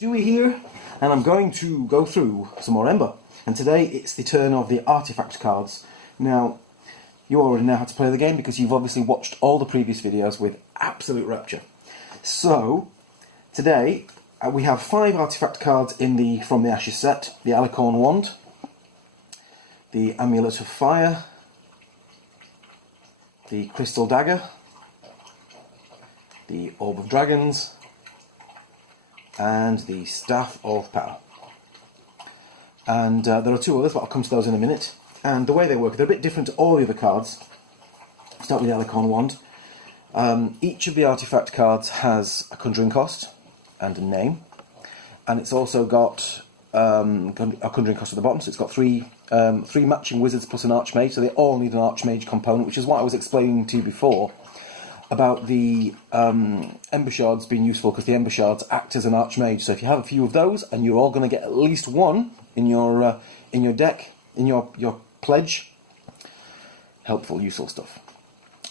Dewey here, and I'm going to go through some more Ember. And today it's the turn of the artifact cards. Now, you already know how to play the game because you've obviously watched all the previous videos with absolute rapture. So, today we have 5 artifact cards in the From the Ashes set. The Alicorn Wand, the Amulet of Fire, the Crystal Dagger, the Orb of Dragons, and the Staff of Power. And there are 2 others, but I'll come to those in a minute. And the way they work, they're a bit different to all the other cards. Start with the Alicorn Wand. Each of the artifact cards has a conjuring cost and a name. And it's also got a conjuring cost at the bottom, so it's got 3 matching wizards plus an archmage, so they all need an archmage component, which is what I was explaining to you before about the Ember Shards being useful, because the Ember Shards act as an archmage. So if you have a few of those, and you're all going to get at least 1 in your deck, in your pledge, helpful, useful stuff.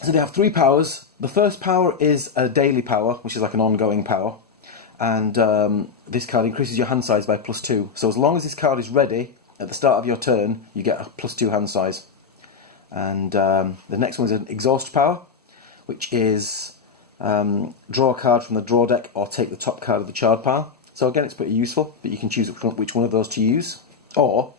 So they have 3 powers. The first power is a daily power, which is like an ongoing power, and this card increases your hand size by +2. So as long as this card is ready at the start of your turn, you get a +2 hand size. And the next one is an exhaust power, which is draw a card from the draw deck or take the top card of the charred pile. So again, it's pretty useful, but you can choose which one of those to use, or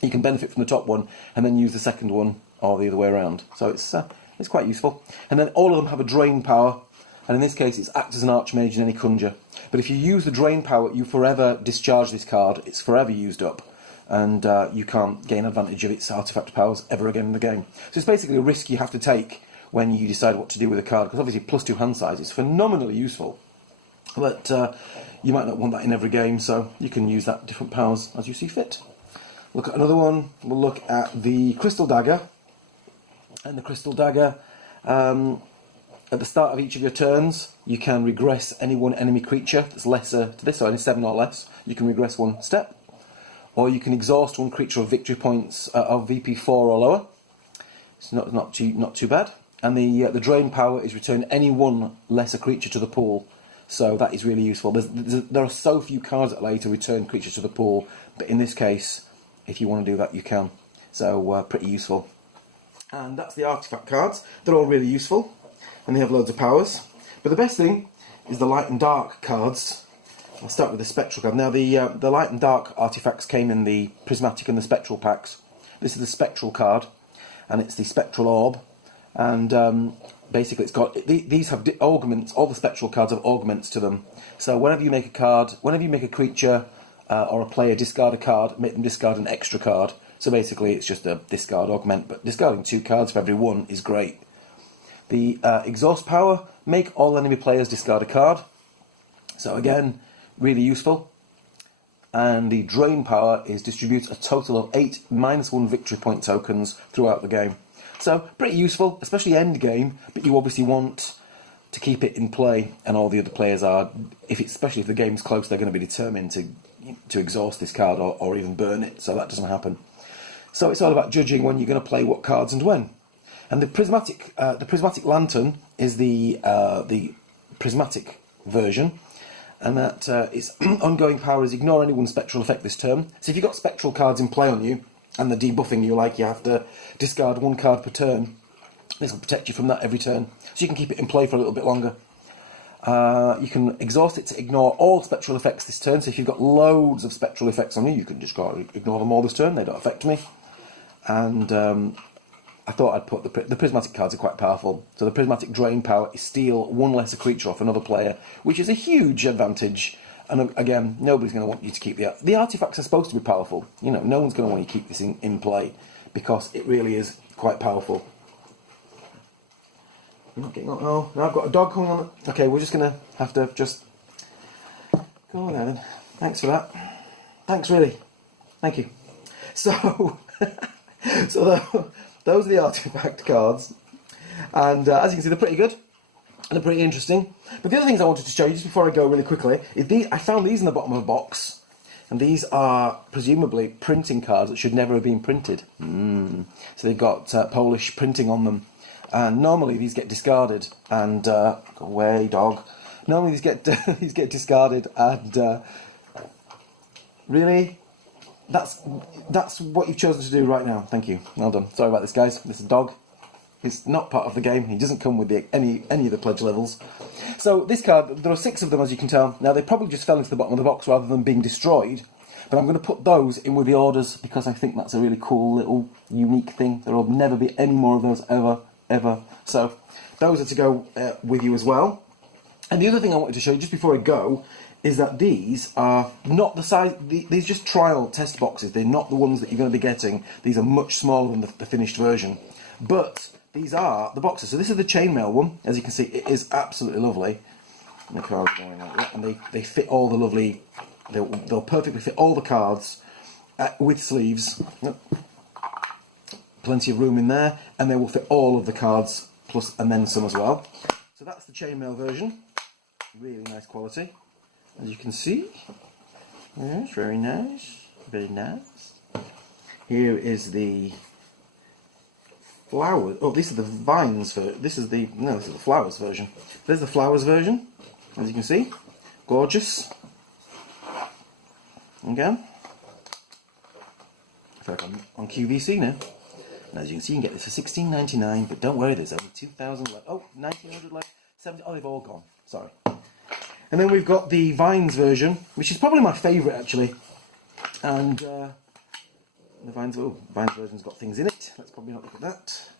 you can benefit from the top one and then use the second one, or the other way around. So it's quite useful. And then all of them have a drain power, and in this case it's act as an archmage in any conjure. But if you use the drain power, you forever discharge this card. It's forever used up, and you can't gain advantage of its artifact powers ever again in the game. So it's basically a risk you have to take when you decide what to do with a card, because obviously +2 hand size is phenomenally useful, but you might not want that in every game, so you can use that different powers as you see fit. Look at another one. We'll look at the Crystal Dagger. And the Crystal Dagger, at the start of each of your turns, you can regress any one enemy creature that's lesser to this, so any 7 or less. You can regress 1 step, or you can exhaust 1 creature of victory points of VP4 or lower. It's not too bad. And the drain power is return any 1 lesser creature to the pool. So that is really useful. There are so few cards that allow you to return creatures to the pool, but in this case, if you want to do that, you can. So pretty useful. And that's the artifact cards. They're all really useful, and they have loads of powers. But the best thing is the light and dark cards. I'll start with the spectral card. Now the light and dark artifacts came in the prismatic and the spectral packs. This is the spectral card, and it's the spectral orb. And basically it's got, these have augments. All the spectral cards have augments to them. So whenever you make a card, whenever you make a creature or a player discard a card, make them discard an extra card. So basically it's just a discard augment, but discarding 2 cards for every 1 is great. The exhaust power, make all enemy players discard a card. So again, really useful. And the drain power is distribute a total of 8 -1 victory point tokens throughout the game. So pretty useful, especially end game, but you obviously want to keep it in play, and all the other players are, especially if the game's close, they're going to be determined to exhaust this card or even burn it, so that doesn't happen. So it's all about judging when you're going to play what cards and when. And the prismatic lantern is the prismatic version, and that its ongoing power is ignore any 1 spectral effect this turn. So if you've got spectral cards in play on you, and they're debuffing you, like you have to discard 1 card per turn, this will protect you from that every turn. So you can keep it in play for a little bit longer. You can exhaust it to ignore all spectral effects this turn. So if you've got loads of spectral effects on you, you can just ignore them all this turn. They don't affect me. And I thought I'd put the prismatic cards are quite powerful. So the prismatic drain power is steal 1 lesser creature off another player, which is a huge advantage. And again, nobody's going to want you to keep the artifacts are supposed to be powerful. You know, no one's going to want you to keep this in play, because it really is quite powerful. I'm not getting on. Oh, now I've got a dog coming on. Okay, we're just going to have to just go on there then. Thanks for that. Thanks, really. Thank you. So, those are the artifact cards, and as you can see, they're pretty good. And they're pretty interesting. But the other things I wanted to show you, just before I go really quickly, is I found these in the bottom of a box. And these are presumably printing cards that should never have been printed. So they've got Polish printing on them. And normally these get discarded. And, go away, dog. Normally these get discarded, and Really? That's what you've chosen to do right now. Thank you. Well done. Sorry about this, guys. This is a dog. He's not part of the game. He doesn't come with any of the pledge levels. So this card, there are 6 of them, as you can tell. Now, they probably just fell into the bottom of the box rather than being destroyed. But I'm going to put those in with the orders because I think that's a really cool little unique thing. There will never be any more of those ever. So those are to go with you as well. And the other thing I wanted to show you just before I go is that these are not the size, these are just trial test boxes. They're not the ones that you're going to be getting. These are much smaller than the finished version. But these are the boxes. So this is the chainmail one. As you can see, it is absolutely lovely. And the cards are going like that, and they fit all the lovely, they'll perfectly fit all the cards with sleeves. Plenty of room in there, and they will fit all of the cards, plus and then some as well. So that's the chainmail version. Really nice quality. As you can see, yes, very nice, very nice. Here is the flowers. Oh, these are the vines. This is the flowers version. There's the flowers version. As you can see, gorgeous. Again, I feel like I'm on QVC now. And as you can see, you can get this for $16.99. But don't worry, there's only 2,000 left. Oh, 1,900 left. 70. Oh, they've all gone. Sorry. And then we've got the Vines version, which is probably my favourite actually. And the Vines version's got things in it. Let's probably not look at that.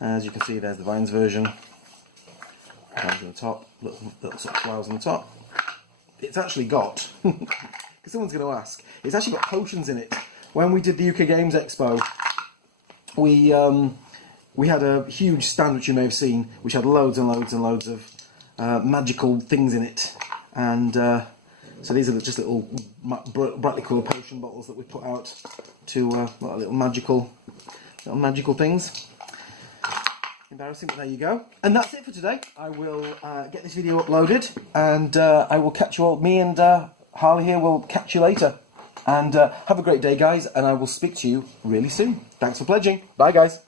As you can see, there's the Vines version. Flowers on the top, little sort of flowers on the top. It's actually got, because someone's going to ask, it's actually got potions in it. When we did the UK Games Expo, we had a huge stand which you may have seen, which had loads and loads and loads of magical things in it. And so these are just little brightly coloured potion bottles that we put out to little magical things. Embarrassing, but there you go. And that's it for today. I will get this video uploaded, and I will catch you all. Me and Harley here will catch you later. And have a great day, guys, and I will speak to you really soon. Thanks for pledging. Bye, guys.